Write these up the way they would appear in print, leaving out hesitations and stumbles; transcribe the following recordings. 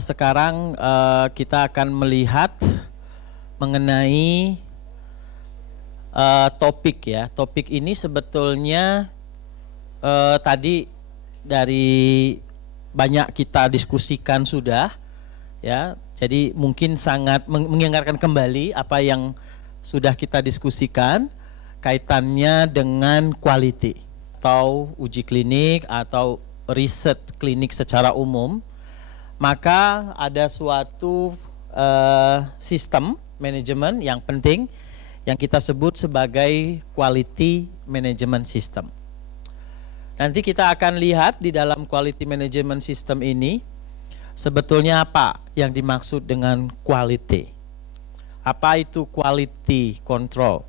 Sekarang kita akan melihat mengenai topik ya. Topik ini sebetulnya tadi dari banyak kita diskusikan sudah ya. Jadi mungkin sangat mengingatkan kembali apa yang sudah kita diskusikan kaitannya dengan quality atau uji klinik atau riset klinik secara umum. Maka ada suatu sistem manajemen yang penting yang kita sebut sebagai quality management system. Nanti kita akan lihat di dalam quality management system ini sebetulnya apa yang dimaksud dengan quality. Apa itu quality control?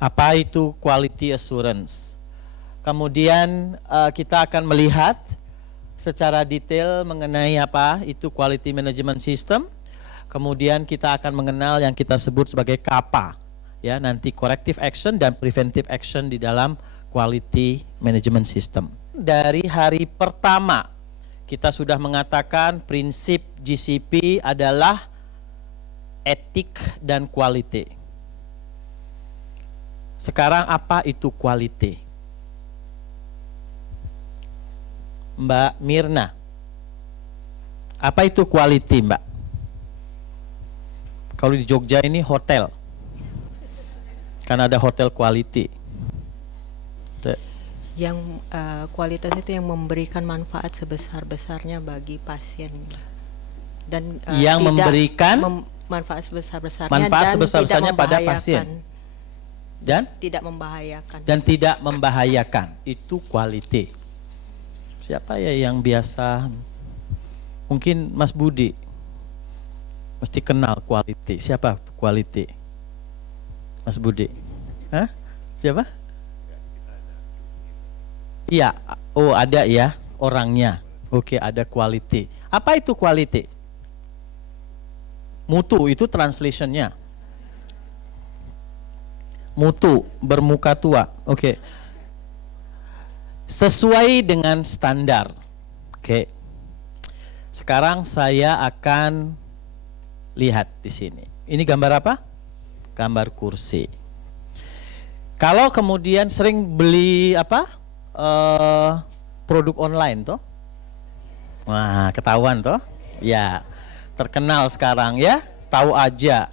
Apa itu quality assurance? Kemudian kita akan melihat secara detail mengenai apa itu quality management system. Kemudian kita akan mengenal yang kita sebut sebagai KAPA, ya, nanti corrective action dan preventive action di dalam quality management system. Dari hari pertama kita sudah mengatakan prinsip GCP adalah etik dan quality. Sekarang apa itu quality? Mbak Mirna, apa itu quality, Mbak? Kalau di Jogja ini hotel, kan ada hotel quality. Yang kualitas itu yang memberikan manfaat sebesar-besarnya bagi pasien dan yang tidak memberikan manfaat sebesar-besarnya manfaat dan sebesar-besarnya tidak pada pasien dan tidak membahayakan. Itu quality. Siapa ya yang biasa, mungkin Mas Budi mesti kenal quality. Siapa quality? Mas Budi? Hah? Siapa? Iya, oh ada ya orangnya. Oke, ada quality. Apa itu quality? Mutu itu translationnya. Mutu, bermuka tua. Oke. Sesuai dengan standar. Oke. Sekarang saya akan lihat di sini. Ini gambar apa? Gambar kursi. Kalau kemudian sering beli apa? Produk online toh? Wah, ketahuan toh? Ya, terkenal sekarang ya, tahu aja.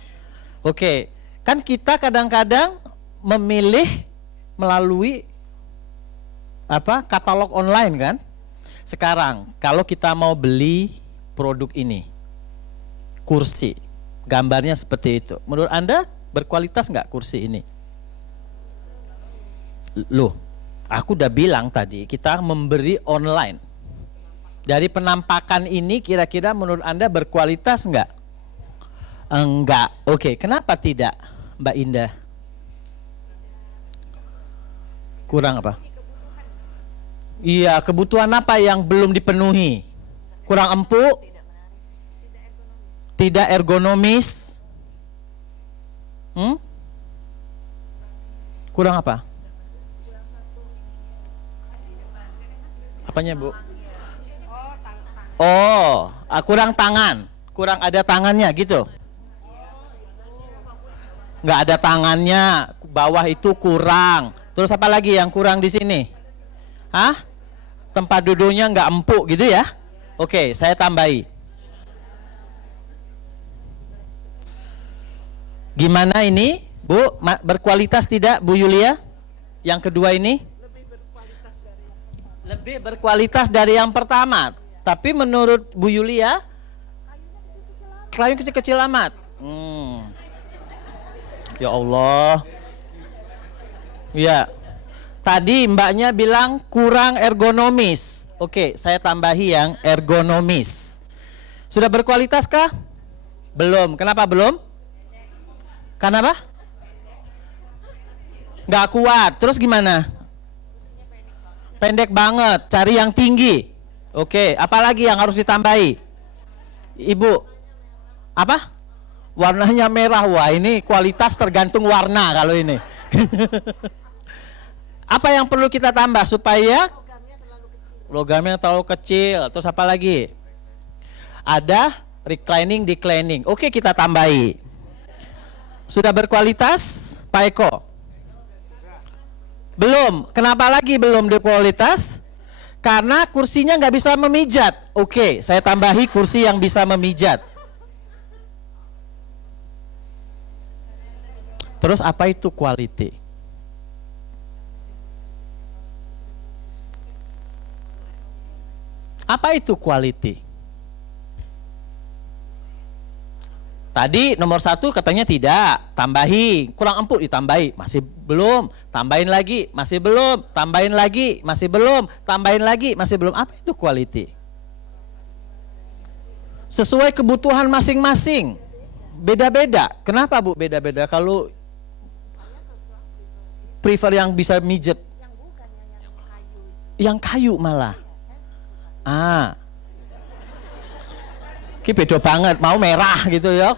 Oke, kan kita kadang-kadang memilih melalui apa? Katalog online kan? Sekarang, kalau kita mau beli produk ini, kursi, gambarnya seperti itu. Menurut Anda berkualitas nggak kursi ini? Loh, aku udah bilang tadi kita memberi online. Dari penampakan ini kira-kira menurut Anda berkualitas enggak? Enggak. Oke, kenapa tidak, Mbak Indah? Kurang apa? Iya, kebutuhan apa yang belum dipenuhi? Kurang empuk? Tidak ergonomis? Kurang apa? Apanya, Bu? Oh, kurang tangan, kurang ada tangannya gitu. Nggak ada tangannya, bawah itu kurang. Terus apa lagi yang kurang di sini? Hah? Tempat duduknya nggak empuk gitu ya? Oke, saya tambahi. Gimana ini, Bu? Berkualitas tidak, Bu Yulia? Yang kedua ini? Lebih berkualitas dari yang pertama. Tapi menurut Bu Yulia, kayunya kecil-kecil amat. Ya Allah. Ya. Tadi mbaknya bilang kurang ergonomis. Oke, saya tambahi yang ergonomis. Sudah berkualitas kah? Belum. Kenapa belum? Kenapa? Nggak kuat. Terus gimana? Pendek banget. Cari yang tinggi. Oke, apalagi yang harus ditambahi? Ibu, apa? Warnanya merah. Wah, ini kualitas tergantung warna kalau ini. Apa yang perlu kita tambah supaya logamnya terlalu kecil? Terus apa lagi? ada reclining, declining. Oke, kita tambahi. Sudah berkualitas, Pak Eko? Belum. Kenapa lagi belum berkualitas? Karena kursinya nggak bisa memijat. Oke, saya tambahi kursi yang bisa memijat. Terus apa itu quality? Apa itu quality? Tadi nomor 1 katanya tidak, tambahi, kurang empuk ditambahi, masih belum, tambahin lagi, masih belum, tambahin lagi, masih belum, tambahin lagi, masih belum. Apa itu quality? Sesuai kebutuhan masing-masing, beda-beda. Kenapa Bu beda-beda? Kalau prefer yang bisa mijet, yang kayu malah. Ki beda banget, mau merah gitu ya.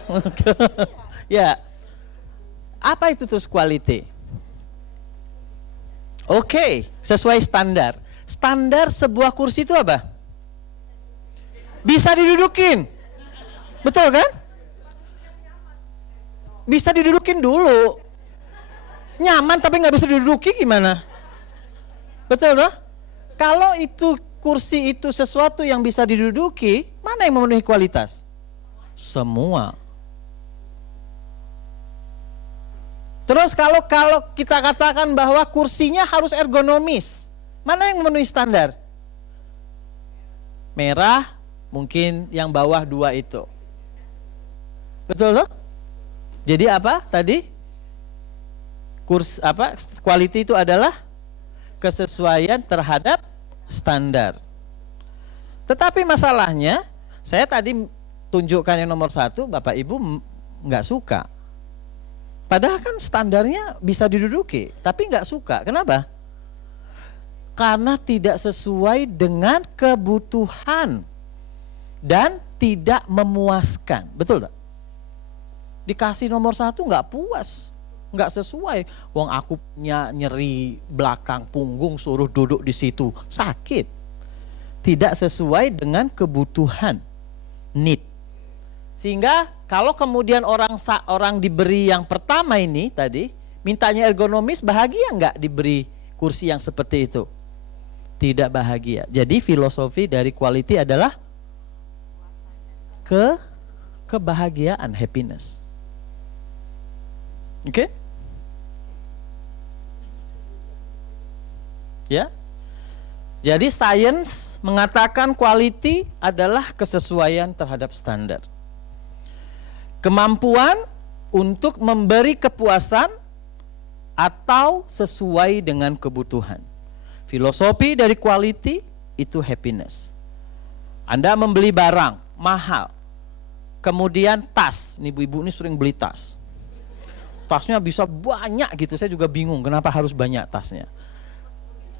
Ya. Apa itu terus quality? Oke, sesuai standar. Standar sebuah kursi itu apa? Bisa didudukin. Betul kan? Bisa didudukin dulu. Nyaman tapi nggak bisa diduduki gimana? Betul loh? Kalau itu kursi itu sesuatu yang bisa diduduki, mana yang memenuhi kualitas? Semua. Terus kalau kita katakan bahwa kursinya harus ergonomis, mana yang memenuhi standar? Merah, mungkin yang bawah 2 itu. Betul loh? Jadi apa tadi? Quality itu adalah kesesuaian terhadap standar. Tetapi masalahnya, saya tadi tunjukkan yang nomor 1, Bapak Ibu nggak suka. Padahal kan standarnya bisa diduduki, tapi nggak suka. Kenapa? Karena tidak sesuai dengan kebutuhan dan tidak memuaskan. Betul tak? Dikasih nomor 1 nggak puas, nggak sesuai. Wong aku punya nyeri belakang punggung, suruh duduk di situ, sakit. Tidak sesuai dengan kebutuhan, need. Sehingga kalau kemudian orang diberi yang pertama ini tadi, mintanya ergonomis, bahagia nggak diberi kursi yang seperti itu? Tidak bahagia. Jadi filosofi dari quality adalah kebahagiaan, happiness. Oke? Ya. Jadi sains mengatakan quality adalah kesesuaian terhadap standar. Kemampuan untuk memberi kepuasan atau sesuai dengan kebutuhan. Filosofi dari quality itu happiness. Anda membeli barang mahal, kemudian tas, nih ibu-ibu ini sering beli tas. Tasnya bisa banyak gitu, saya juga bingung kenapa harus banyak tasnya.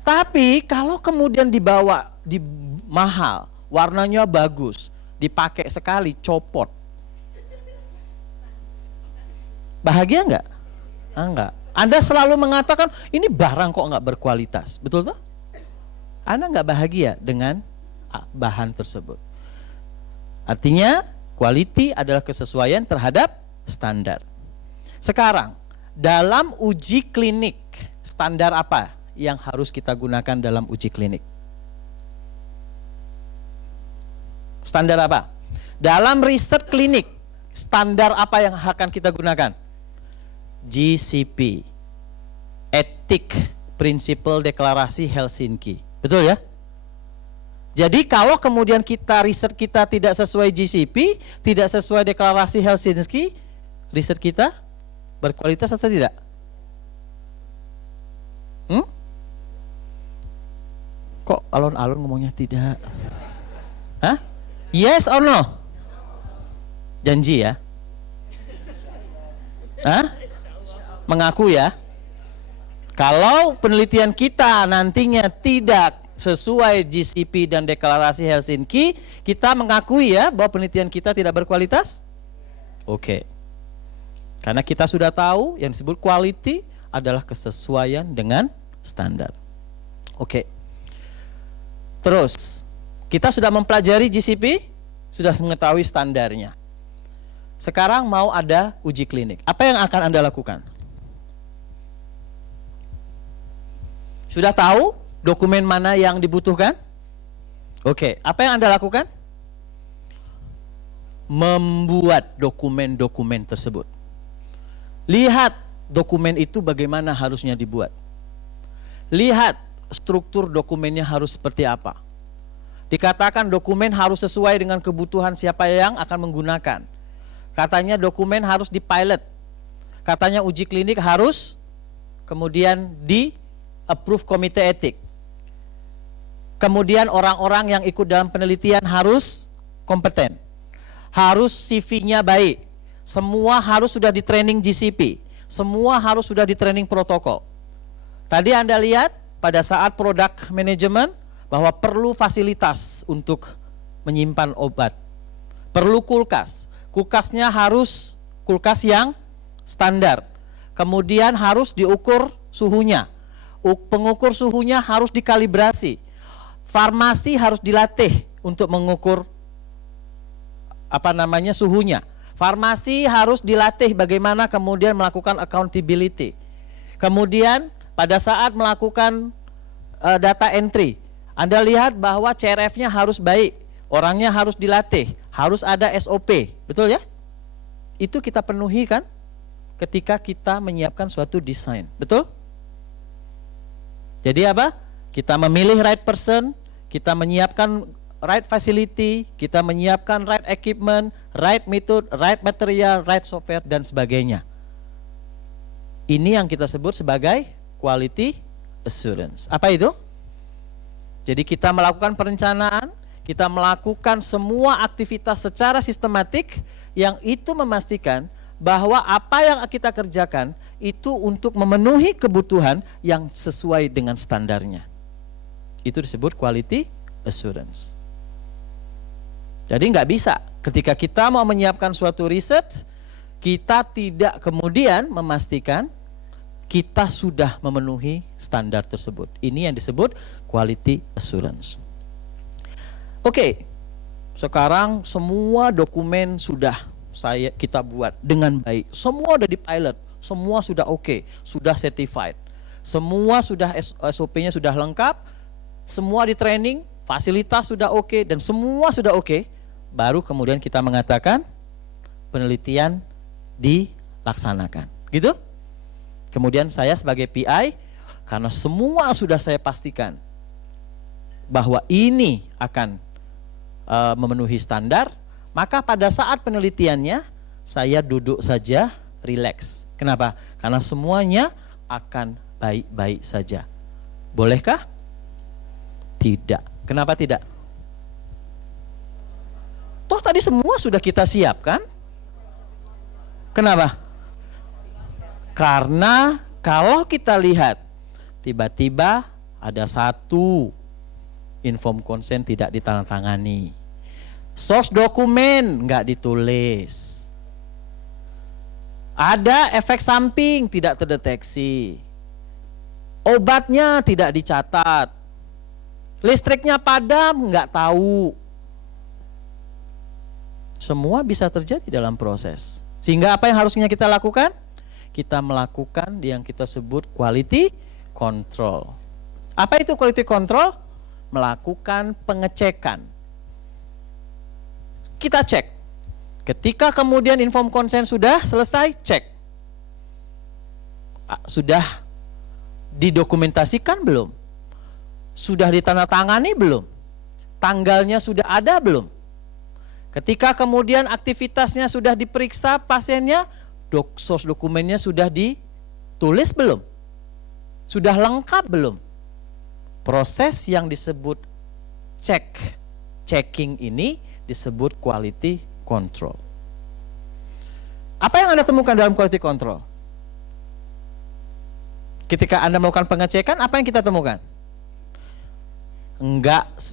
Tapi kalau kemudian dibawa di mahal, warnanya bagus, dipakai sekali, copot. Bahagia enggak? Enggak. Anda selalu mengatakan, ini barang kok enggak berkualitas. Betul toh? Anda enggak bahagia dengan bahan tersebut. Artinya, quality adalah kesesuaian terhadap standar. Sekarang, dalam uji klinik, standar apa yang harus kita gunakan dalam uji klinik? Standar apa? Dalam riset klinik, standar apa yang akan kita gunakan? GCP, Etik Principle Deklarasi Helsinki. Betul ya? Jadi kalau kemudian riset kita tidak sesuai GCP, tidak sesuai Deklarasi Helsinki, riset kita berkualitas atau tidak? Kok alon-alon ngomongnya tidak? Hah? Yes or no? Janji ya? Hah? Mengaku ya? Kalau penelitian kita nantinya tidak sesuai GCP dan Deklarasi Helsinki, kita mengakui ya bahwa penelitian kita tidak berkualitas? Oke. Karena kita sudah tahu yang disebut quality adalah kesesuaian dengan standar. Oke. Terus, kita sudah mempelajari GCP? sudah mengetahui standarnya. Sekarang mau ada uji klinik. Apa yang akan Anda lakukan? Sudah tahu dokumen mana yang dibutuhkan? Oke, apa yang Anda lakukan? Membuat dokumen-dokumen tersebut. Lihat dokumen itu bagaimana harusnya dibuat. Lihat struktur dokumennya harus seperti apa. Dikatakan dokumen harus sesuai dengan kebutuhan siapa yang akan menggunakan. Katanya dokumen harus dipilot. Katanya uji klinik harus kemudian di approve komite etik. Kemudian orang-orang yang ikut dalam penelitian harus kompeten. Harus CV-nya baik. Semua harus sudah di training GCP. Semua harus sudah di training protokol. Tadi Anda lihat pada saat product management bahwa perlu fasilitas untuk menyimpan obat. Perlu kulkas. Kulkasnya harus kulkas yang standar. Kemudian harus diukur suhunya. Pengukur suhunya harus dikalibrasi. Farmasi harus dilatih untuk mengukur suhunya. Farmasi harus dilatih bagaimana kemudian melakukan accountability. Kemudian pada saat melakukan data entry, Anda lihat bahwa CRF-nya harus baik, orangnya harus dilatih, harus ada SOP, betul ya? Itu kita penuhi kan ketika kita menyiapkan suatu desain, betul? Jadi apa? Kita memilih right person, kita menyiapkan right facility, kita menyiapkan right equipment, right method, right material, right software, dan sebagainya. Ini yang kita sebut sebagai quality assurance. Apa itu? Jadi kita melakukan perencanaan, kita melakukan semua aktivitas secara sistematik yang itu memastikan bahwa apa yang kita kerjakan itu untuk memenuhi kebutuhan yang sesuai dengan standarnya. Itu disebut quality assurance. Jadi nggak bisa ketika kita mau menyiapkan suatu riset, kita tidak kemudian memastikan kita sudah memenuhi standar tersebut. Ini yang disebut quality assurance. Oke, sekarang semua dokumen sudah kita buat dengan baik. Semua sudah dipilot, semua sudah oke, sudah certified. Semua sudah SOP-nya sudah lengkap, semua di training, fasilitas sudah oke, dan semua sudah oke. Baru kemudian kita mengatakan penelitian dilaksanakan. Gitu? Kemudian saya sebagai PI, karena semua sudah saya pastikan bahwa ini akan memenuhi standar, maka pada saat penelitiannya saya duduk saja, relax. Kenapa? Karena semuanya akan baik-baik saja. Bolehkah? Tidak. Kenapa tidak? Toh tadi semua sudah kita siapkan. Kenapa? Karena kalau kita lihat tiba-tiba ada satu inform consent tidak ditandatangani, source dokumen nggak ditulis, ada efek samping tidak terdeteksi, obatnya tidak dicatat, listriknya padam nggak tahu, semua bisa terjadi dalam proses. Sehingga apa yang harusnya kita lakukan? Kita melakukan yang kita sebut quality control. Apa itu quality control? Melakukan pengecekan. Kita cek. Ketika kemudian inform consent sudah selesai, cek. Sudah didokumentasikan belum? Sudah ditandatangani belum? Tanggalnya sudah ada belum? Ketika kemudian aktivitasnya sudah diperiksa pasiennya, source dokumennya sudah ditulis belum? Sudah lengkap belum? Proses yang disebut checking ini disebut quality control. Apa yang Anda temukan dalam quality control? Ketika Anda melakukan pengecekan, apa yang kita temukan?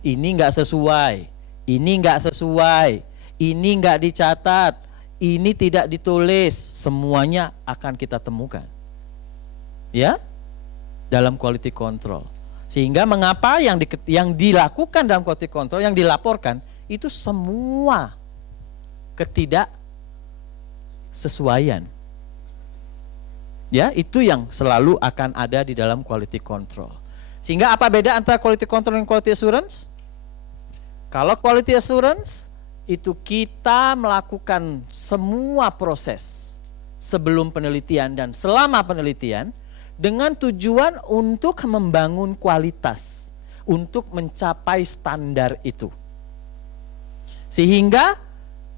Ini enggak sesuai, ini enggak sesuai, ini enggak dicatat, ini tidak ditulis, semuanya akan kita temukan. Ya? Dalam quality control. Sehingga mengapa yang dilakukan dalam quality control, yang dilaporkan, itu semua ketidaksesuaian. Ya, itu yang selalu akan ada di dalam quality control. Sehingga apa beda antara quality control dan quality assurance? Kalau quality assurance itu kita melakukan semua proses sebelum penelitian dan selama penelitian dengan tujuan untuk membangun kualitas, untuk mencapai standar itu. Sehingga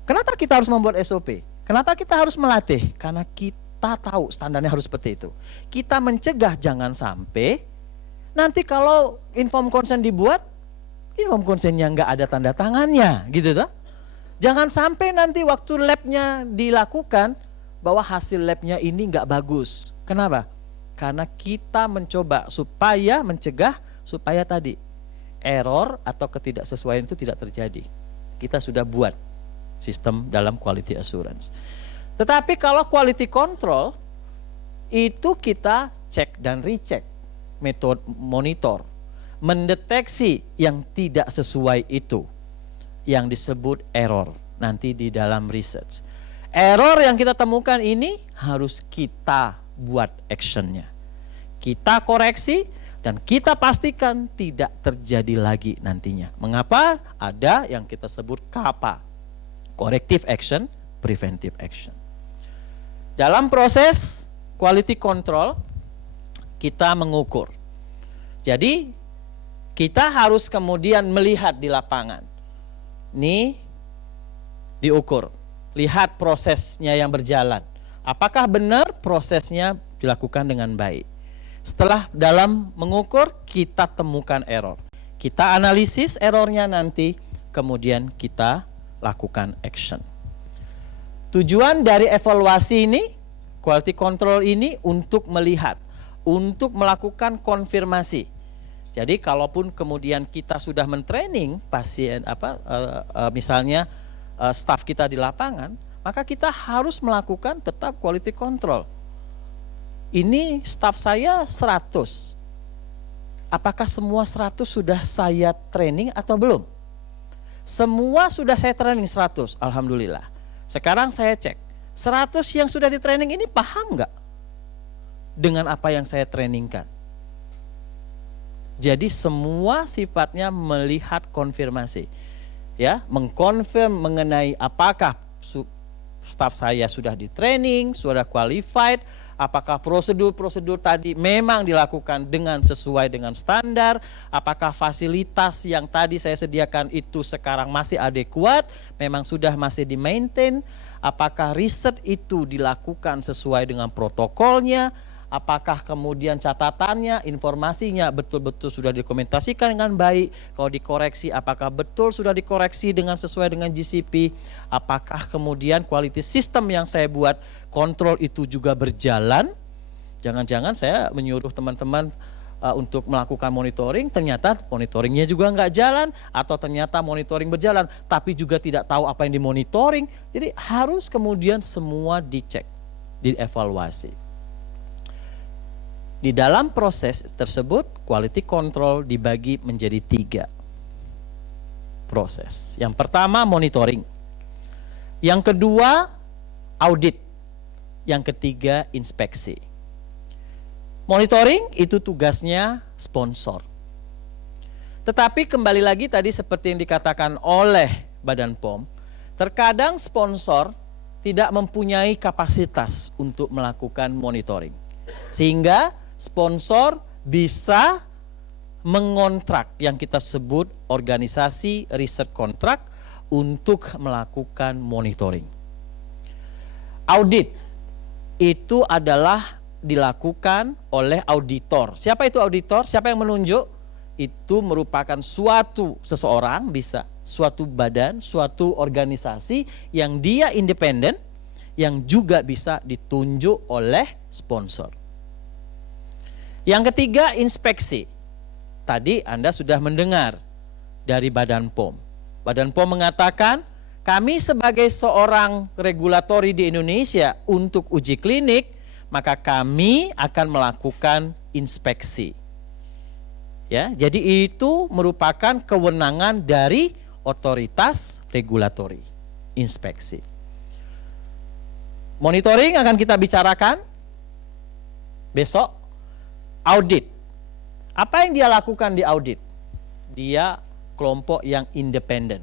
kenapa kita harus membuat SOP? Kenapa kita harus melatih? Karena kita tahu standarnya harus seperti itu. Kita mencegah jangan sampai nanti kalau inform consent dibuat, inform consentnya nggak ada tanda tangannya, gitu toh. Jangan sampai nanti waktu labnya dilakukan bahwa hasil labnya ini nggak bagus. Kenapa? Karena kita mencoba supaya mencegah supaya tadi error atau ketidaksesuaian itu tidak terjadi. Kita sudah buat sistem dalam quality assurance. Tetapi kalau quality control itu kita cek dan recheck, metode monitor, mendeteksi yang tidak sesuai itu, yang disebut error nanti di dalam research. Error yang kita temukan ini harus kita buat actionnya. Kita koreksi dan kita pastikan tidak terjadi lagi nantinya. Mengapa? Ada yang kita sebut KAPA, Corrective Action, Preventive Action. Dalam proses quality control kita mengukur. Jadi kita harus kemudian melihat di lapangan. Nih diukur, lihat prosesnya yang berjalan. Apakah benar prosesnya dilakukan dengan baik? Setelah dalam mengukur kita temukan error. Kita analisis errornya nanti, kemudian kita lakukan action. Tujuan dari evaluasi ini, quality control ini untuk melihat, untuk melakukan konfirmasi. Jadi kalaupun kemudian kita sudah mentraining pasien misalnya staf kita di lapangan, maka kita harus melakukan tetap quality control. Ini staf saya 100. Apakah semua 100 sudah saya training atau belum? Semua sudah saya training 100, alhamdulillah. Sekarang saya cek, 100 yang sudah di training ini paham nggak dengan apa yang saya trainingkan? Jadi semua sifatnya melihat konfirmasi, ya, mengkonfirm mengenai apakah staf saya sudah di training, sudah qualified, apakah prosedur-prosedur tadi memang dilakukan dengan sesuai dengan standar, apakah fasilitas yang tadi saya sediakan itu sekarang masih adekuat, memang sudah masih di-maintain, apakah riset itu dilakukan sesuai dengan protokolnya, apakah kemudian catatannya, informasinya betul-betul sudah dokumentasikan dengan baik, kalau dikoreksi apakah betul sudah dikoreksi dengan sesuai dengan GCP, apakah kemudian quality system yang saya buat kontrol itu juga berjalan. Jangan-jangan saya menyuruh teman-teman untuk melakukan monitoring, ternyata monitoringnya juga nggak jalan, atau ternyata monitoring berjalan tapi juga tidak tahu apa yang dimonitoring. Jadi harus kemudian semua dicek, dievaluasi. Di dalam proses tersebut, quality control dibagi menjadi 3 proses. Yang pertama monitoring, yang kedua audit, yang ketiga inspeksi. Monitoring itu tugasnya sponsor. Tetapi kembali lagi tadi seperti yang dikatakan oleh Badan POM, terkadang sponsor tidak mempunyai kapasitas untuk melakukan monitoring. Sehingga sponsor bisa mengontrak yang kita sebut organisasi riset kontrak untuk melakukan monitoring. Audit itu adalah dilakukan oleh auditor. Siapa itu auditor? Siapa yang menunjuk? Itu merupakan seseorang, bisa suatu badan, suatu organisasi yang dia independen, yang juga bisa ditunjuk oleh sponsor. Yang ketiga inspeksi. Tadi Anda sudah mendengar dari Badan POM. Badan POM mengatakan kami sebagai seorang regulatori di Indonesia untuk uji klinik, maka kami akan melakukan inspeksi. Ya, jadi itu merupakan kewenangan dari otoritas regulatori, inspeksi. Monitoring akan kita bicarakan besok. Audit. Apa yang dia lakukan di audit? Dia kelompok yang independen.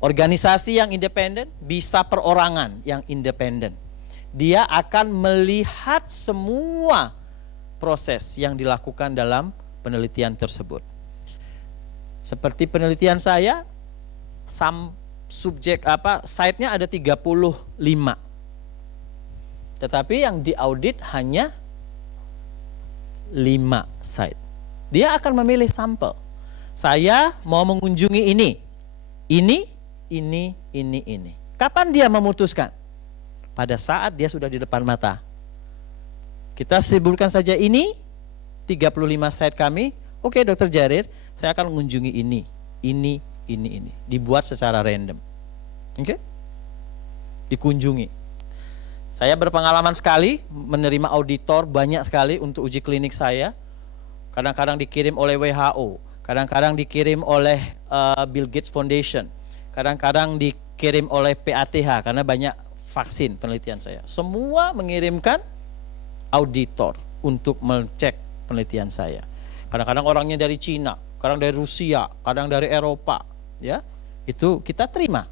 Organisasi yang independen, bisa perorangan yang independen. Dia akan melihat semua proses yang dilakukan dalam penelitian tersebut. Seperti penelitian saya, site-nya ada 35. Tetapi yang diaudit hanya 5 site. Dia akan memilih sampel. Saya mau mengunjungi ini. Kapan dia memutuskan? Pada saat dia sudah di depan mata. Kita sebutkan saja ini 35 site kami. Oke, Dr. Jarir, saya akan mengunjungi ini. Dibuat secara random. Oke? Dikunjungi. Saya berpengalaman sekali menerima auditor banyak sekali untuk uji klinik saya. Kadang-kadang dikirim oleh WHO, kadang-kadang dikirim oleh Bill Gates Foundation, kadang-kadang dikirim oleh PATH karena banyak vaksin penelitian saya. Semua mengirimkan auditor untuk mengecek penelitian saya. Kadang-kadang orangnya dari Cina, kadang dari Rusia, kadang dari Eropa, ya. Itu kita terima.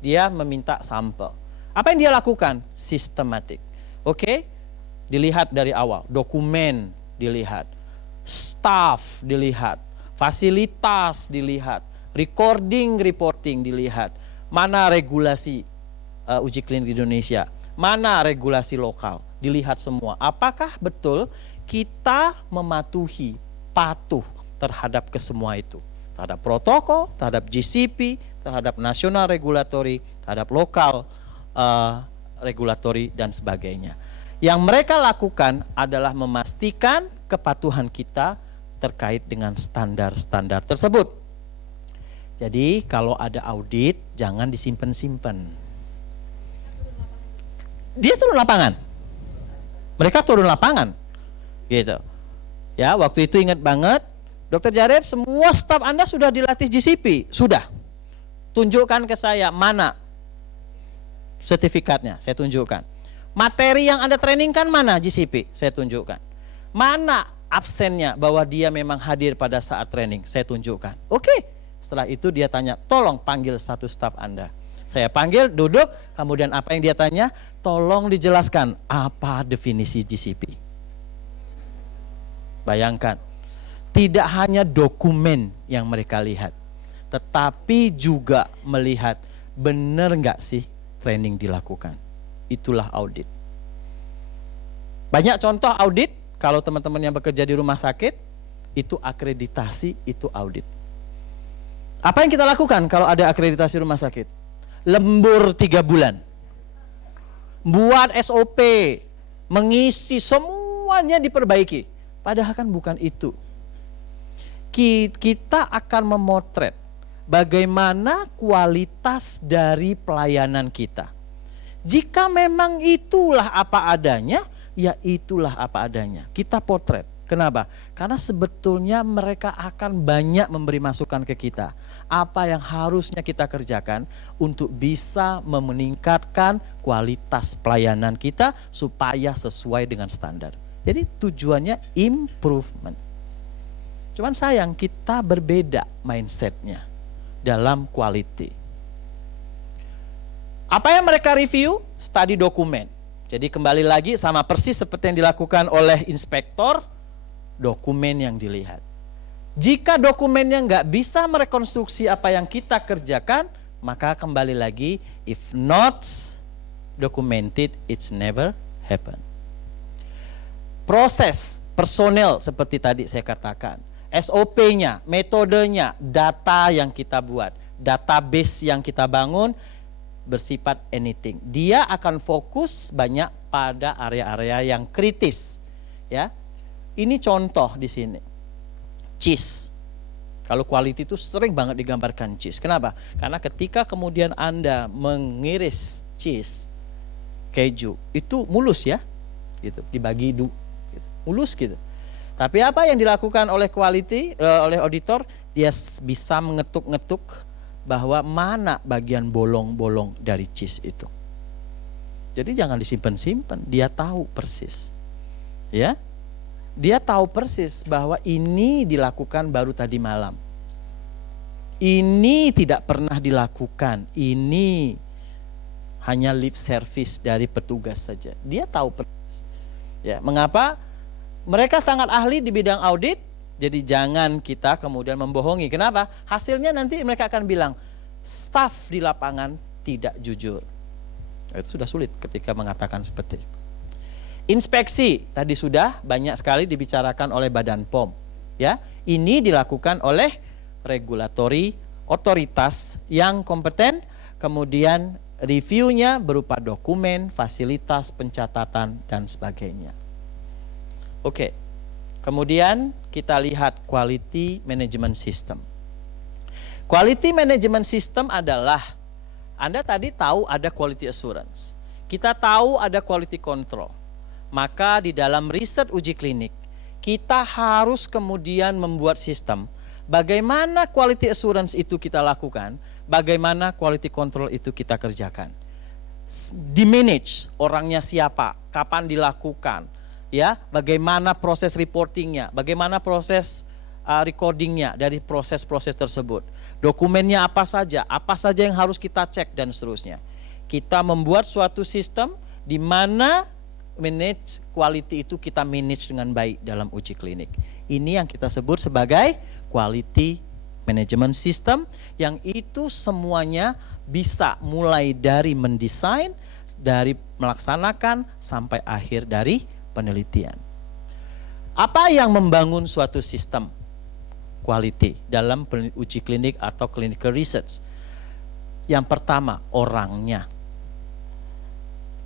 Dia meminta sampel. Apa yang dia lakukan? Sistematik. Oke? Dilihat dari awal, dokumen dilihat, staff dilihat, fasilitas dilihat, reporting dilihat, mana regulasi uji klinik di Indonesia, mana regulasi lokal, dilihat semua. Apakah betul kita mematuhi, patuh terhadap kesemua itu? Terhadap protokol, terhadap GCP, terhadap nasional regulatory, terhadap lokal regulatory dan sebagainya. Yang mereka lakukan adalah memastikan kepatuhan kita terkait dengan standar-standar tersebut. Jadi kalau ada audit jangan disimpan-simpan. Dia turun lapangan. Mereka turun lapangan. Gitu. Ya, waktu itu ingat banget, Dr. Jared, semua staf Anda sudah dilatih GCP? Sudah. Tunjukkan ke saya mana sertifikatnya, saya tunjukkan. Materi yang Anda trainingkan mana GCP? Saya tunjukkan. Mana absennya bahwa dia memang hadir pada saat training? Saya tunjukkan. Oke. Setelah itu dia tanya, tolong panggil satu staf Anda. Saya panggil, duduk, kemudian apa yang dia tanya? Tolong dijelaskan apa definisi GCP. Bayangkan, tidak hanya dokumen yang mereka lihat, tetapi juga melihat benar nggak sih training dilakukan. Itulah audit. Banyak contoh audit, kalau teman-teman yang bekerja di rumah sakit, itu akreditasi, itu audit. Apa yang kita lakukan kalau ada akreditasi rumah sakit? Lembur 3 bulan. Buat SOP, mengisi, semuanya diperbaiki. Padahal kan bukan itu. Kita akan memotret bagaimana kualitas dari pelayanan kita. Jika memang itulah apa adanya, ya itulah apa adanya. Kita potret. Kenapa? Karena sebetulnya mereka akan banyak memberi masukan ke kita. Apa yang harusnya kita kerjakan untuk bisa meningkatkan kualitas pelayanan kita supaya sesuai dengan standar. Jadi tujuannya improvement. Cuman sayang kita berbeda mindsetnya dalam quality. Apa yang mereka review? Study dokumen. Jadi kembali lagi sama persis seperti yang dilakukan oleh inspektor, dokumen yang dilihat. Jika dokumennya nggak bisa merekonstruksi apa yang kita kerjakan, maka kembali lagi, if not documented, it's never happen. Proses, personel seperti tadi saya katakan, SOP-nya, metodenya, data yang kita buat, database yang kita bangun, bersifat anything. Dia akan fokus banyak pada area-area yang kritis. Ya, ini contoh di sini. Cheese. Kalau quality itu sering banget digambarkan cheese. Kenapa? Karena ketika kemudian Anda mengiris cheese, keju, itu mulus ya, gitu, dibagi gitu, mulus gitu. Tapi apa yang dilakukan oleh quality, oleh auditor, dia bisa mengetuk-ngetuk bahwa mana bagian bolong-bolong dari cheese itu. Jadi jangan disimpan-simpan, dia tahu persis. Ya. Dia tahu persis bahwa ini dilakukan baru tadi malam. Ini tidak pernah dilakukan, ini hanya lip service dari petugas saja. Dia tahu persis. Ya, mengapa? Mereka sangat ahli di bidang audit, jadi jangan kita kemudian membohongi. Kenapa? Hasilnya nanti mereka akan bilang, staf di lapangan tidak jujur. Itu sudah sulit ketika mengatakan seperti itu. Inspeksi, tadi sudah banyak sekali dibicarakan oleh Badan POM. Ya, ini dilakukan oleh regulatory otoritas yang kompeten, kemudian reviewnya berupa dokumen, fasilitas, pencatatan, dan sebagainya. Oke, kemudian kita lihat quality management system. Quality management system adalah, Anda tadi tahu ada quality assurance, kita tahu ada quality control, maka di dalam riset uji klinik, kita harus kemudian membuat sistem, bagaimana quality assurance itu kita lakukan, bagaimana quality control itu kita kerjakan. Di manage orangnya siapa, kapan dilakukan, ya, bagaimana proses reportingnya, bagaimana proses recordingnya dari proses-proses tersebut. Dokumennya apa saja yang harus kita cek dan seterusnya. Kita membuat suatu sistem di mana manage quality itu kita manage dengan baik dalam uji klinik. Ini yang kita sebut sebagai quality management system, yang itu semuanya bisa mulai dari mendesain, dari melaksanakan, sampai akhir dari penelitian. Apa yang membangun suatu sistem quality dalam uji klinik atau clinical research? Yang pertama, orangnya,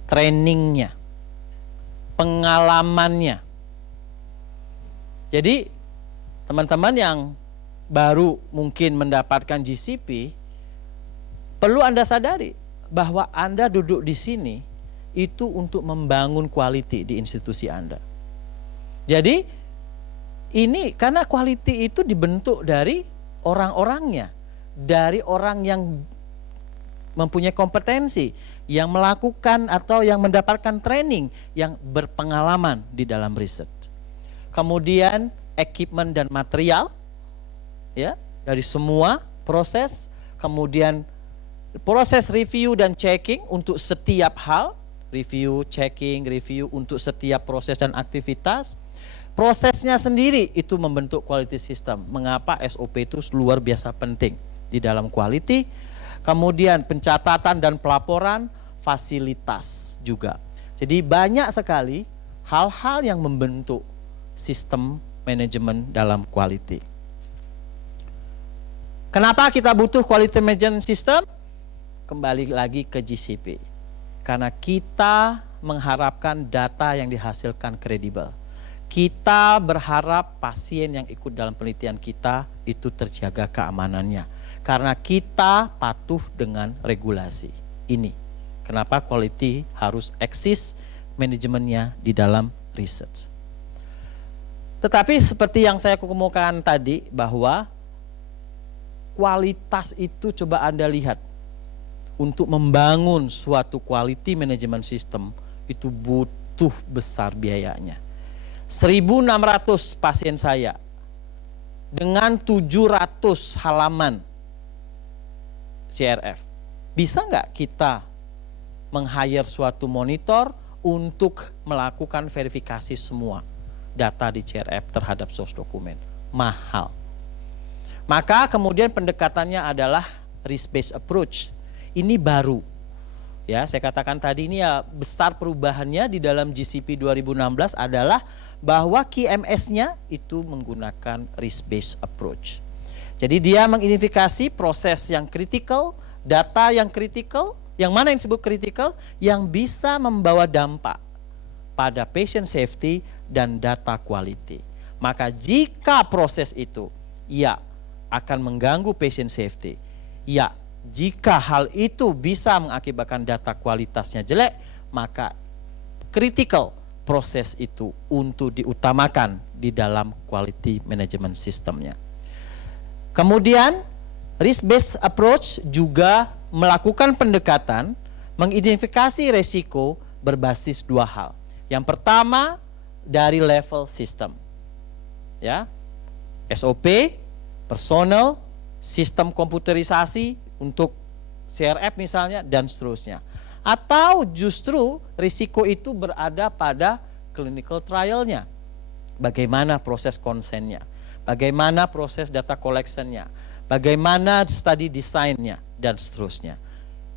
trainingnya, pengalamannya. Jadi teman-teman yang baru mungkin mendapatkan GCP, perlu Anda sadari bahwa Anda duduk di sini itu untuk membangun quality di institusi Anda. Jadi ini karena quality itu dibentuk dari orang-orangnya, dari orang yang mempunyai kompetensi, yang melakukan atau yang mendapatkan training, yang berpengalaman di dalam riset. Kemudian equipment dan material, ya, dari semua proses, kemudian proses review dan checking untuk setiap hal, review, checking, review untuk setiap proses dan aktivitas. Prosesnya sendiri itu membentuk quality system. Mengapa SOP itu luar biasa penting di dalam quality. Kemudian pencatatan dan pelaporan, fasilitas juga. Jadi banyak sekali hal-hal yang membentuk sistem manajemen dalam quality. Kenapa kita butuh quality management system? Kembali lagi ke GCP. Karena kita mengharapkan data yang dihasilkan kredibel. Kita berharap pasien yang ikut dalam penelitian kita itu terjaga keamanannya. Karena kita patuh dengan regulasi. Ini kenapa quality harus eksis manajemennya di dalam research. Tetapi seperti yang saya kemukakan tadi, bahwa kualitas itu coba Anda lihat, untuk membangun suatu quality management system itu butuh besar biayanya. 1.600 pasien saya dengan 700 halaman CRF. Bisa nggak kita meng-hire suatu monitor untuk melakukan verifikasi semua data di CRF terhadap source dokumen? Mahal. Maka kemudian pendekatannya adalah risk-based approach. Ini baru. Ya, saya katakan tadi ini ya besar perubahannya di dalam GCP 2016 adalah bahwa QMS-nya itu menggunakan risk-based approach. Jadi dia mengidentifikasi proses yang kritikal, data yang kritikal, yang mana yang disebut kritikal, yang bisa membawa dampak pada patient safety dan data quality. Maka jika proses itu ya akan mengganggu patient safety, ya jika hal itu bisa mengakibatkan data kualitasnya jelek, maka critical proses itu untuk diutamakan di dalam quality management systemnya. Kemudian Risk-based approach juga melakukan pendekatan, mengidentifikasi resiko berbasis dua hal. Yang pertama dari level sistem, ya, SOP, personal, sistem komputerisasi untuk CRF misalnya, dan seterusnya. Atau justru risiko itu berada pada clinical trial-nya. Bagaimana proses konsennya, bagaimana proses data collection-nya, bagaimana study design-nya, dan seterusnya.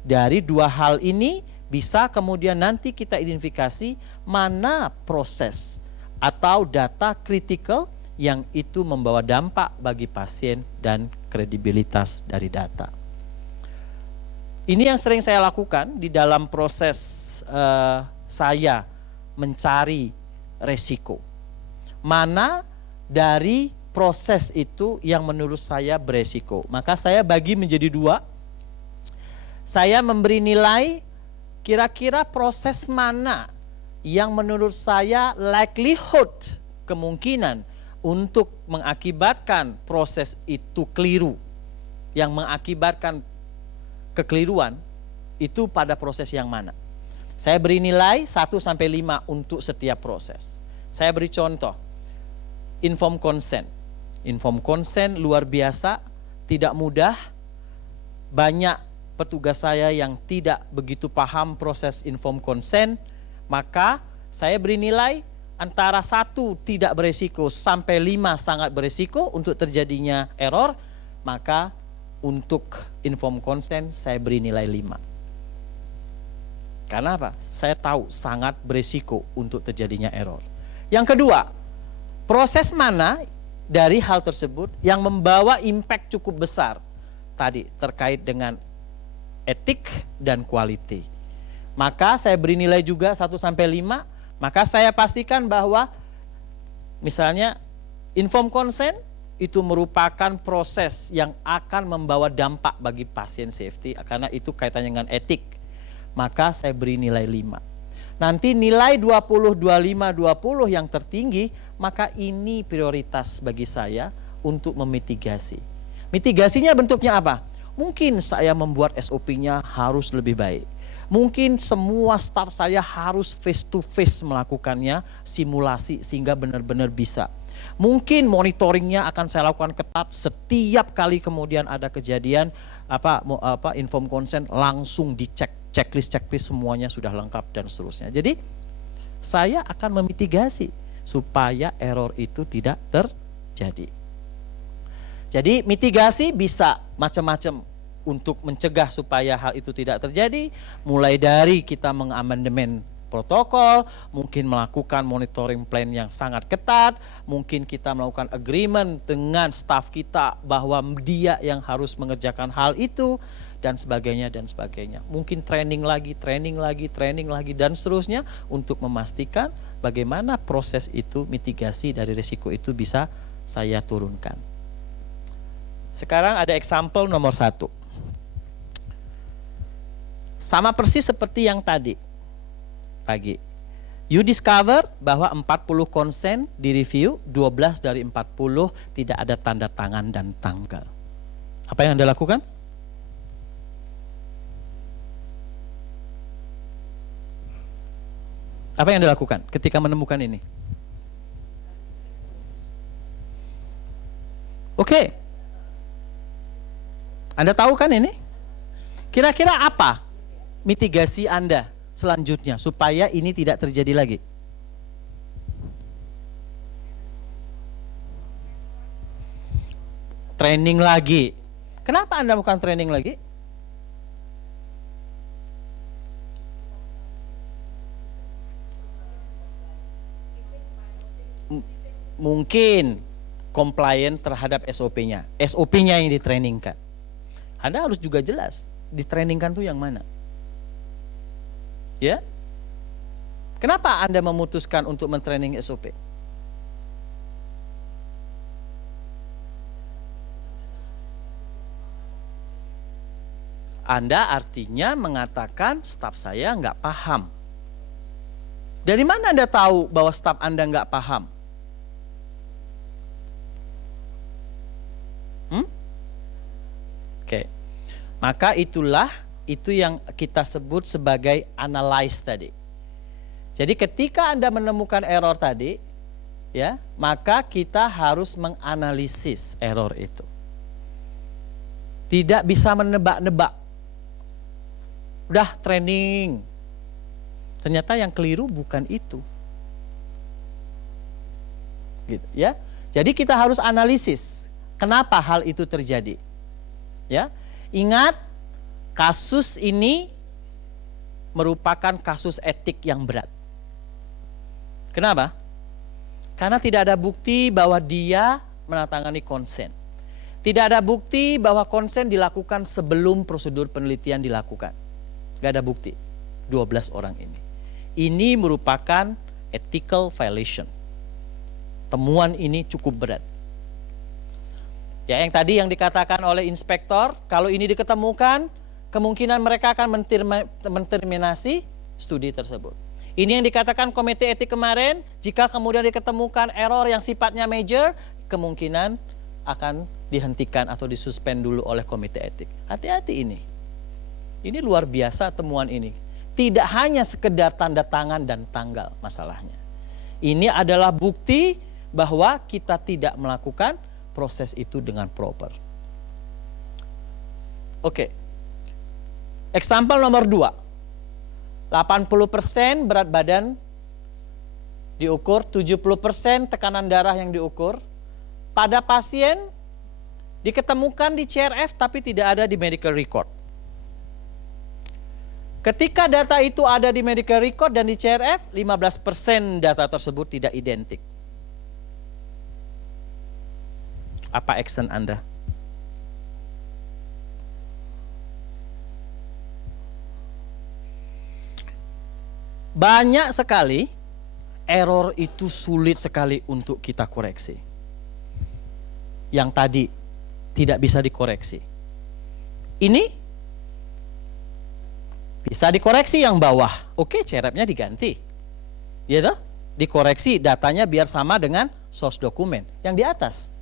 Dari dua hal ini bisa kemudian nanti kita identifikasi mana proses atau data kritikal yang itu membawa dampak bagi pasien dan kredibilitas dari data. Ini yang sering saya lakukan di dalam proses saya mencari resiko. Mana dari proses itu yang menurut saya beresiko. Maka saya bagi menjadi dua. Saya memberi nilai kira-kira proses mana yang menurut saya likelihood, kemungkinan untuk mengakibatkan proses itu keliru, yang mengakibatkan kekeliruan itu pada proses yang mana. Saya beri nilai 1-5 untuk setiap proses. Saya beri contoh, informed consent. Informed consent luar biasa, tidak mudah, banyak petugas saya yang tidak begitu paham proses informed consent, maka saya beri nilai antara 1 tidak beresiko sampai 5 sangat beresiko untuk terjadinya error, maka untuk informed consent saya beri nilai 5. Karena apa? Saya tahu sangat beresiko untuk terjadinya error. Yang kedua, proses mana dari hal tersebut yang membawa impact cukup besar tadi terkait dengan etik dan quality. Maka saya beri nilai juga 1-5, maka saya pastikan bahwa misalnya informed consent itu merupakan proses yang akan membawa dampak bagi pasien safety karena itu kaitannya dengan etik. Maka saya beri nilai 5. Nanti nilai 20, 25, 20 yang tertinggi, maka ini prioritas bagi saya untuk memitigasi. Mitigasinya bentuknya apa? Mungkin saya membuat SOP-nya harus lebih baik. Mungkin semua staf saya harus face to face melakukannya, simulasi sehingga benar-benar bisa. Mungkin monitoringnya akan saya lakukan ketat, setiap kali kemudian ada kejadian informed consent langsung dicek, checklist semuanya sudah lengkap dan seterusnya. Jadi saya akan memitigasi supaya error itu tidak terjadi. Jadi mitigasi bisa macam-macam untuk mencegah supaya hal itu tidak terjadi, mulai dari kita mengamandemen protokol, mungkin melakukan monitoring plan yang sangat ketat, mungkin kita melakukan agreement dengan staf kita bahwa dia yang harus mengerjakan hal itu, dan sebagainya dan sebagainya. Mungkin training lagi dan seterusnya untuk memastikan bagaimana proses itu, mitigasi dari risiko itu bisa saya turunkan. Sekarang ada example nomor 1. Sama persis seperti yang tadi pagi. You discover bahwa 40 konsen di review, 12 dari 40 tidak ada tanda tangan dan tanggal. Apa yang Anda lakukan? Apa yang Anda lakukan ketika menemukan ini? Oke. Anda tahu kan ini? Kira-kira apa mitigasi Anda selanjutnya supaya ini tidak terjadi lagi? Training lagi. Kenapa Anda bukan training lagi? Mungkin compliant terhadap SOP-nya. SOP-nya yang ditrainingkan. Anda harus juga jelas, ditrainingkan tuh yang mana. Ya? Kenapa Anda memutuskan untuk mentraining SOP? Anda artinya mengatakan staf saya nggak paham. Dari mana Anda tahu bahwa staf Anda nggak paham? Oke. Maka itu yang kita sebut sebagai analyze tadi. Jadi ketika Anda menemukan error tadi, ya, maka kita harus menganalisis error itu. Tidak bisa menebak-nebak. Udah training. Ternyata yang keliru bukan itu. Gitu, ya. Jadi kita harus analisis kenapa hal itu terjadi. Ya. Ingat, kasus ini merupakan kasus etik yang berat. Kenapa? Karena tidak ada bukti bahwa dia menandatangani konsen. Tidak ada bukti bahwa konsen dilakukan sebelum prosedur penelitian dilakukan. Gak ada bukti. 12 orang ini. Ini merupakan ethical violation. Temuan ini cukup berat. Ya, yang tadi yang dikatakan oleh inspektor, kalau ini diketemukan, kemungkinan mereka akan menterminasi studi tersebut. Ini yang dikatakan komite etik kemarin, jika kemudian diketemukan error yang sifatnya major, kemungkinan akan dihentikan atau disuspend dulu oleh komite etik. Hati-hati ini. Ini luar biasa temuan ini. Tidak hanya sekedar tanda tangan dan tanggal masalahnya. Ini adalah bukti bahwa kita tidak melakukan proses itu dengan proper. Oke. Example nomor 2. 80% berat badan diukur, 70% tekanan darah yang diukur. Pada pasien diketemukan di CRF tapi tidak ada di medical record. Ketika data itu ada di medical record dan di CRF, 15% data tersebut tidak identik. Apa action Anda? Banyak sekali error itu sulit sekali untuk kita koreksi. Yang tadi tidak bisa dikoreksi. Ini bisa dikoreksi yang bawah. Oke, CRF-nya diganti. Ya toh? Dikoreksi datanya biar sama dengan source dokumen yang di atas.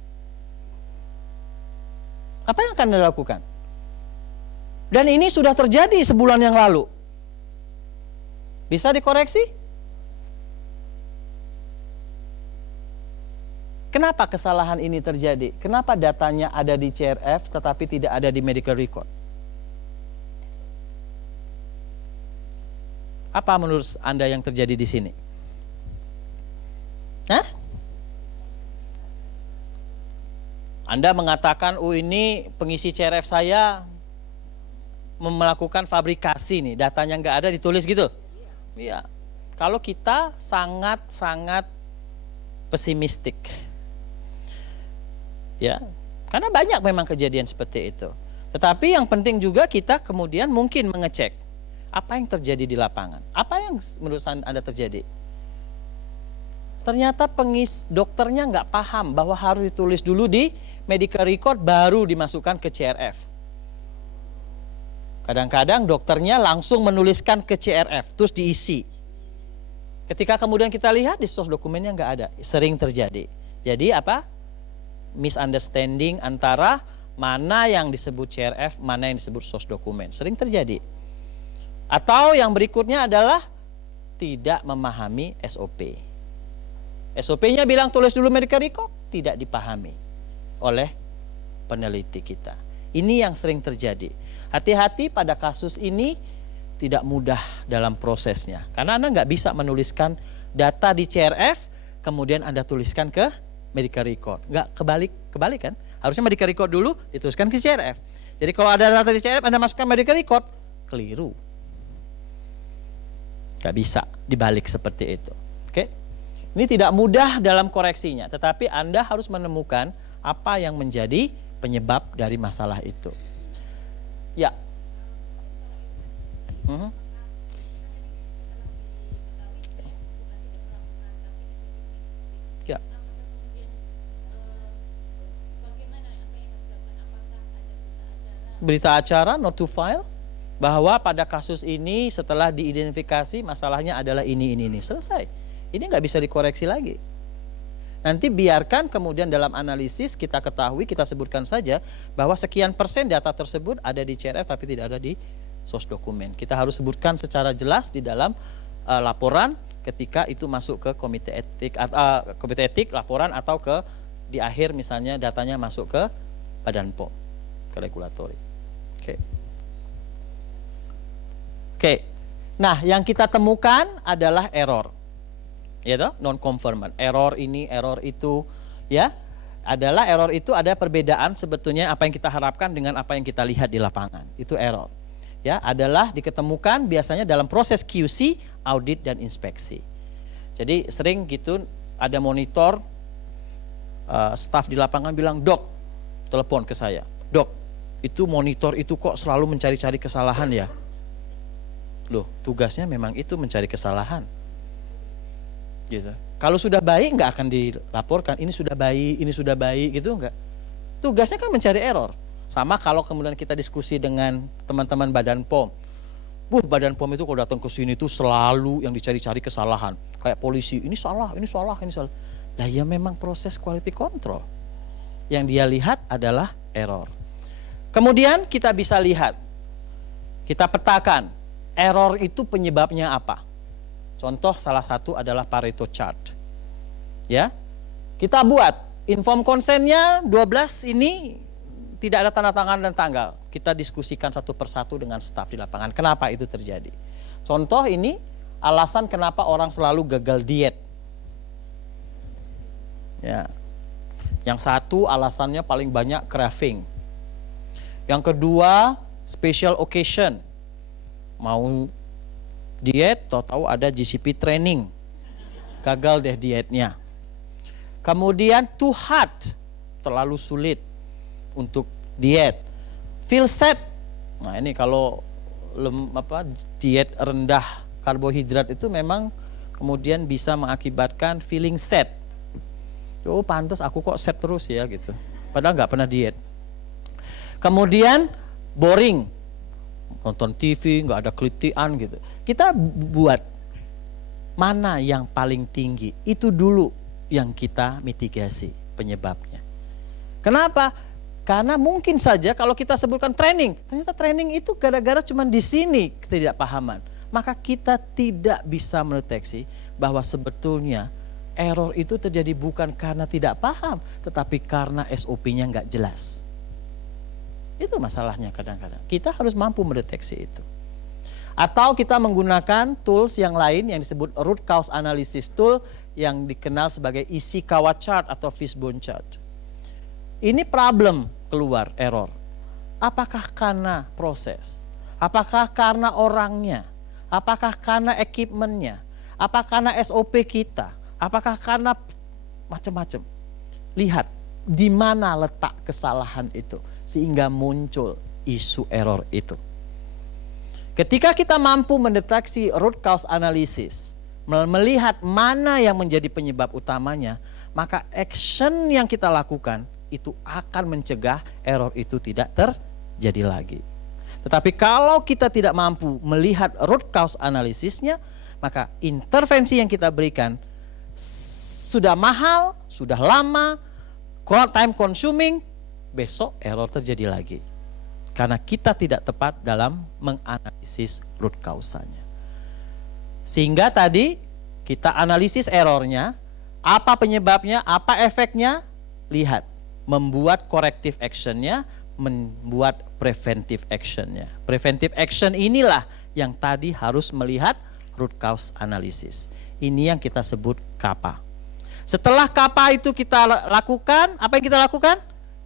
Apa yang akan dilakukan? Dan ini sudah terjadi sebulan yang lalu. Bisa dikoreksi? Kenapa kesalahan ini terjadi? Kenapa datanya ada di CRF tetapi tidak ada di medical record? Apa menurut Anda yang terjadi di sini? Hah? Anda mengatakan, oh ini pengisi CRF saya melakukan fabrikasi nih, datanya nggak ada ditulis gitu. Iya. Kalau kita sangat-sangat pesimistik. Ya, karena banyak memang kejadian seperti itu. Tetapi yang penting juga kita kemudian mungkin mengecek apa yang terjadi di lapangan. Apa yang menurut Anda terjadi? Ternyata dokternya nggak paham bahwa harus ditulis dulu di medical record baru dimasukkan ke CRF. Kadang-kadang dokternya langsung menuliskan ke CRF terus diisi. Ketika kemudian kita lihat di source dokumennya nggak ada, sering terjadi. Jadi apa? Misunderstanding antara mana yang disebut CRF, mana yang disebut source dokumen. Sering terjadi. Atau yang berikutnya adalah tidak memahami SOP. SOP-nya bilang tulis dulu medical record, tidak dipahami oleh peneliti kita. Ini yang sering terjadi. Hati-hati pada kasus ini, tidak mudah dalam prosesnya. Karena Anda nggak bisa menuliskan data di CRF, kemudian Anda tuliskan ke medical record. Nggak kebalik kan? Harusnya medical record dulu, dituliskan ke CRF. Jadi kalau ada data di CRF, Anda masukkan medical record, keliru. Nggak bisa dibalik seperti itu. Oke? Ini tidak mudah dalam koreksinya, tetapi Anda harus menemukan apa yang menjadi penyebab dari masalah itu. Ya. Ya. Berita acara not to file bahwa pada kasus ini setelah diidentifikasi masalahnya adalah ini selesai. Ini nggak bisa dikoreksi lagi. Nanti biarkan kemudian dalam analisis kita ketahui, kita sebutkan saja bahwa sekian persen data tersebut ada di CRF tapi tidak ada di source dokumen. Kita harus sebutkan secara jelas di dalam laporan ketika itu masuk ke komite etik laporan, atau ke di akhir misalnya datanya masuk ke Badan POM, ke regulatory. Oke. Nah, yang kita temukan adalah error. Ya toh, non-conformant. Error ini, error itu, ya. Adalah error itu ada perbedaan sebetulnya apa yang kita harapkan dengan apa yang kita lihat di lapangan. Itu error. Ya, adalah diketemukan biasanya dalam proses QC, audit dan inspeksi. Jadi sering gitu ada monitor, staf di lapangan bilang, "Dok," telepon ke saya, "Dok, itu monitor itu kok selalu mencari-cari kesalahan ya?" Loh, tugasnya memang itu mencari kesalahan. Gitu. Kalau sudah baik nggak akan dilaporkan, ini sudah baik gitu nggak. Tugasnya kan mencari error. Sama kalau kemudian kita diskusi dengan teman-teman Badan POM. Badan POM itu kalau datang ke sini tuh selalu yang dicari-cari kesalahan. Kayak polisi, ini salah. Lah ya memang proses quality control. Yang dia lihat adalah error. Kemudian kita bisa lihat, kita petakan error itu penyebabnya apa. Contoh salah satu adalah Pareto chart. Ya. Kita buat inform konsennya 12 ini tidak ada tanda tangan dan tanggal. Kita diskusikan satu persatu dengan staf di lapangan. Kenapa itu terjadi? Contoh ini alasan kenapa orang selalu gagal diet. Ya. Yang satu alasannya paling banyak craving. Yang kedua special occasion. Mau diet, tahu ada GCP training, gagal deh dietnya. Kemudian too hard, terlalu sulit untuk diet. Feel sad, nah ini kalau diet rendah karbohidrat itu memang kemudian bisa mengakibatkan feeling sad. Oh pantas aku kok sad terus ya gitu, padahal nggak pernah diet. Kemudian boring, nonton TV nggak ada kelitian gitu. Kita buat mana yang paling tinggi, itu dulu yang kita mitigasi penyebabnya. Kenapa? Karena mungkin saja kalau kita sebutkan training, ternyata training itu gara-gara cuma di sini ketidakpahaman. Maka kita tidak bisa mendeteksi bahwa sebetulnya error itu terjadi bukan karena tidak paham, tetapi karena SOP-nya nggak jelas. Itu masalahnya kadang-kadang. Kita harus mampu mendeteksi itu. Atau kita menggunakan tools yang lain yang disebut root cause analysis tool yang dikenal sebagai Ishikawa chart atau fishbone chart. Ini problem keluar error. Apakah karena proses? Apakah karena orangnya? Apakah karena equipmentnya? Apakah karena SOP kita? Apakah karena macam-macam? Lihat di mana letak kesalahan itu sehingga muncul isu error itu. Ketika kita mampu mendeteksi root cause analysis, melihat mana yang menjadi penyebab utamanya, maka action yang kita lakukan itu akan mencegah error itu tidak terjadi lagi. Tetapi kalau kita tidak mampu melihat root cause analisisnya, maka intervensi yang kita berikan sudah mahal, sudah lama, time consuming, besok error terjadi lagi. Karena kita tidak tepat dalam menganalisis root causanya. Sehingga tadi kita analisis errornya, apa penyebabnya, apa efeknya, lihat. Membuat corrective actionnya, membuat preventive actionnya. Preventive action inilah yang tadi harus melihat root cause analysis. Ini yang kita sebut KAPA. Setelah KAPA itu kita lakukan, apa yang kita lakukan?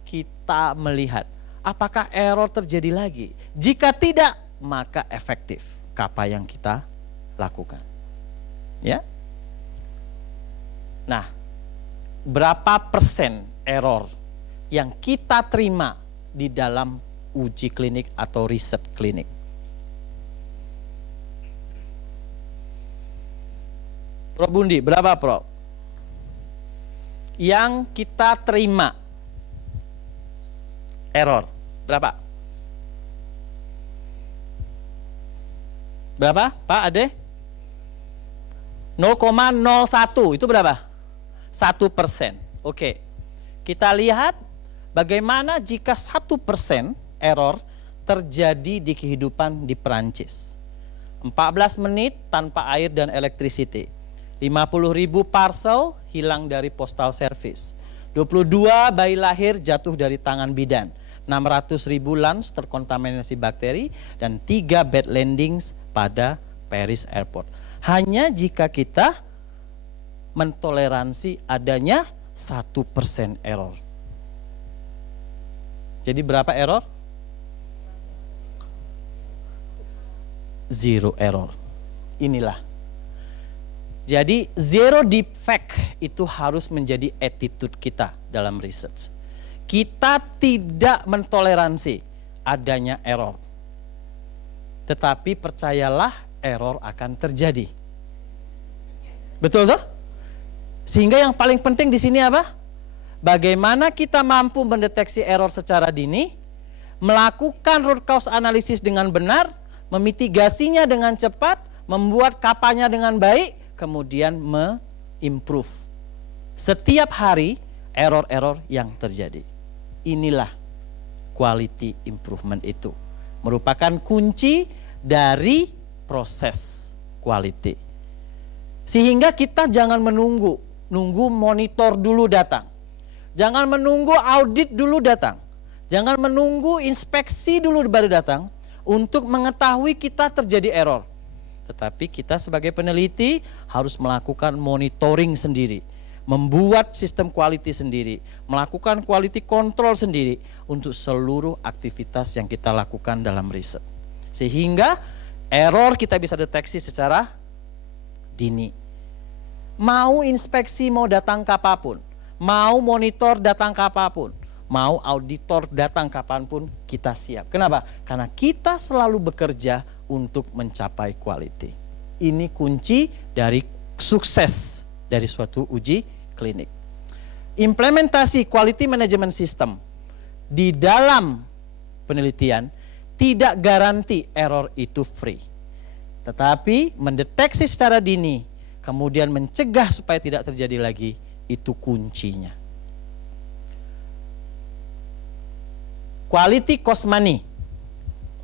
Kita melihat apakah error terjadi lagi. Jika tidak, maka efektif KAPA yang kita lakukan. Ya. Nah, berapa persen error yang kita terima di dalam uji klinik atau riset klinik? Prof Bundi, berapa Prof? Yang kita terima error, berapa? Berapa Pak Ade? 0,01 itu berapa? 1%. Oke, kita lihat bagaimana jika 1% error terjadi di kehidupan di Perancis. 14 menit tanpa air dan electricity. 50.000 parcel hilang dari postal service. 22 bayi lahir jatuh dari tangan bidan. 600.000 lunch terkontaminasi bakteri dan 3 bad landings pada Paris Airport. Hanya jika kita mentoleransi adanya 1% error. Jadi berapa error? 0 error. Inilah. Jadi zero defect itu harus menjadi attitude kita dalam research. Kita tidak mentoleransi adanya error. Tetapi percayalah error akan terjadi. Betul toh? Sehingga yang paling penting di sini apa? Bagaimana kita mampu mendeteksi error secara dini, melakukan root cause analysis dengan benar, memitigasinya dengan cepat, membuat kapanya dengan baik, kemudian me-improve setiap hari error-error yang terjadi. Inilah quality improvement itu. Merupakan kunci dari proses quality. Sehingga kita jangan menunggu monitor dulu datang. Jangan menunggu audit dulu datang. Jangan menunggu inspeksi dulu baru datang untuk mengetahui kita terjadi error. Tetapi kita sebagai peneliti harus melakukan monitoring sendiri, membuat sistem quality sendiri, melakukan quality control sendiri untuk seluruh aktivitas yang kita lakukan dalam riset. Sehingga error kita bisa deteksi secara dini. Mau inspeksi mau datang kapanpun, mau monitor datang kapanpun, mau auditor datang kapanpun, kita siap. Kenapa? Karena kita selalu bekerja untuk mencapai quality. Ini kunci dari sukses dari suatu uji klinik. Implementasi quality management system di dalam penelitian tidak garansi error itu free. Tetapi mendeteksi secara dini, kemudian mencegah supaya tidak terjadi lagi, itu kuncinya. Quality cost money.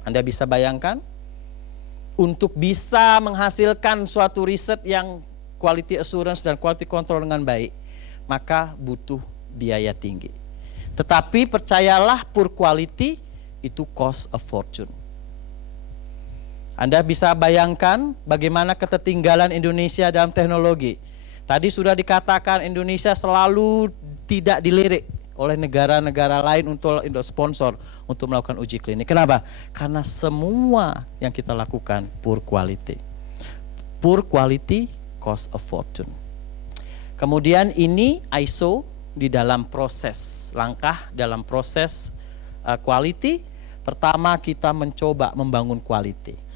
Anda bisa bayangkan, untuk bisa menghasilkan suatu riset yang quality assurance dan quality control dengan baik, maka butuh biaya tinggi. Tetapi percayalah, poor quality itu cost a fortune. Anda bisa bayangkan bagaimana ketertinggalan Indonesia dalam teknologi. Tadi sudah dikatakan Indonesia selalu tidak dilirik oleh negara-negara lain untuk sponsor untuk melakukan uji klinik. Kenapa? Karena semua yang kita lakukan poor quality. Poor quality cost a fortune. Kemudian ini ISO di dalam proses, langkah dalam proses quality. Pertama kita mencoba membangun quality.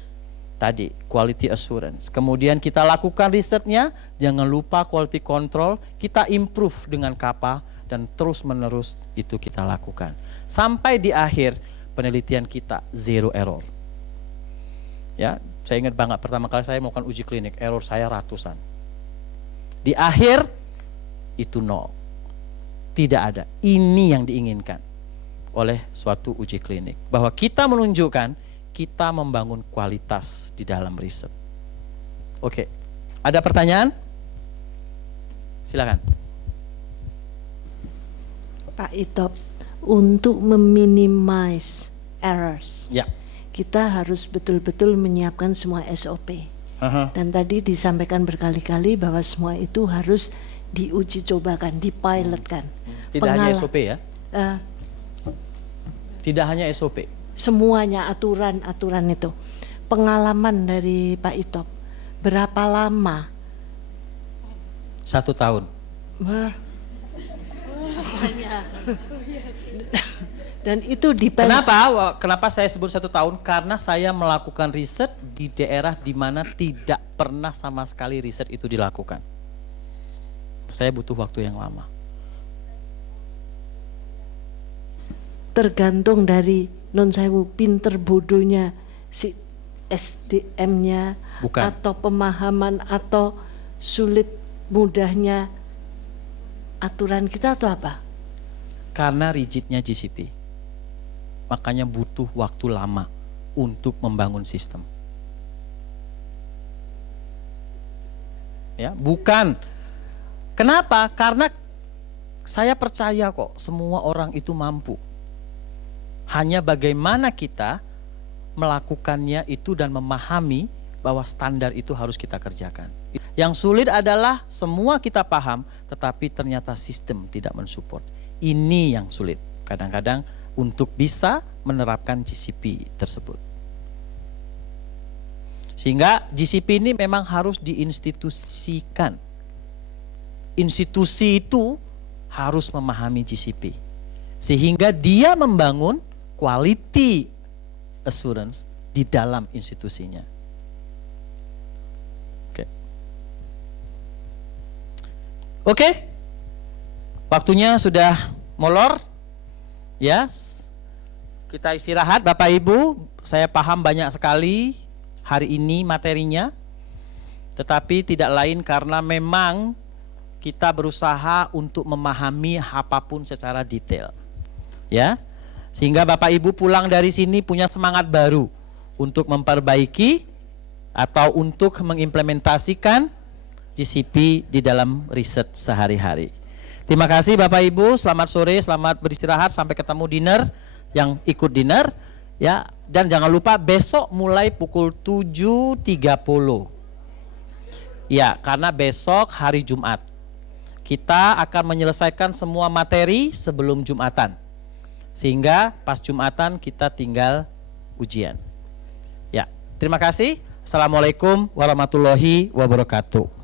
Tadi quality assurance. Kemudian kita lakukan risetnya, jangan lupa quality control, kita improve dengan KAPA dan terus menerus itu kita lakukan. Sampai di akhir penelitian kita zero error. Ya, saya ingat banget pertama kali saya melakukan uji klinik, error saya ratusan. Di akhir itu nol. Tidak ada. Ini yang diinginkan oleh suatu uji klinik, bahwa kita menunjukkan kita membangun kualitas di dalam riset. Oke, ada pertanyaan? Silakan. Pak Itop, untuk meminimize errors, Ya. kita harus betul-betul menyiapkan semua SOP. Dan tadi disampaikan berkali-kali bahwa semua itu harus diuji cobakan, dipilotkan. Tidak hanya SOP ya? Tidak hanya SOP. Semuanya aturan-aturan itu. Pengalaman dari Pak Itop, berapa lama? 1 tahun. Wah. Dan itu Kenapa saya sebut 1 tahun? Karena saya melakukan riset di daerah di mana tidak pernah sama sekali riset itu dilakukan. Saya butuh waktu yang lama. Tergantung dari non sewu pinter bodohnya si SDM-nya, Bukan. atau pemahaman, atau sulit mudahnya aturan kita atau apa? Karena rigidnya GCP. Makanya butuh waktu lama untuk membangun sistem. Ya, bukan. Kenapa? Karena saya percaya kok semua orang itu mampu. Hanya bagaimana kita melakukannya itu dan memahami bahwa standar itu harus kita kerjakan. Yang sulit adalah semua kita paham, tetapi ternyata sistem tidak mensupport. Ini yang sulit kadang-kadang untuk bisa menerapkan GCP tersebut. Sehingga GCP ini memang harus diinstitusikan. Institusi itu harus memahami GCP. Sehingga dia membangun quality assurance di dalam institusinya. Oke. Waktunya sudah molor. Ya. Kita istirahat Bapak Ibu. Saya paham banyak sekali hari ini materinya. Tetapi tidak lain karena memang kita berusaha untuk memahami apapun secara detail. Ya. Sehingga Bapak Ibu pulang dari sini punya semangat baru untuk memperbaiki atau untuk mengimplementasikan GCP di dalam riset sehari-hari. Terima kasih Bapak Ibu, selamat sore, selamat beristirahat, sampai ketemu dinner yang ikut dinner ya. Dan jangan lupa besok mulai pukul 7.30. Ya, karena besok hari Jumat. Kita akan menyelesaikan semua materi sebelum Jumatan. Sehingga pas Jumatan kita tinggal ujian. Ya, terima kasih. Assalamualaikum warahmatullahi wabarakatuh.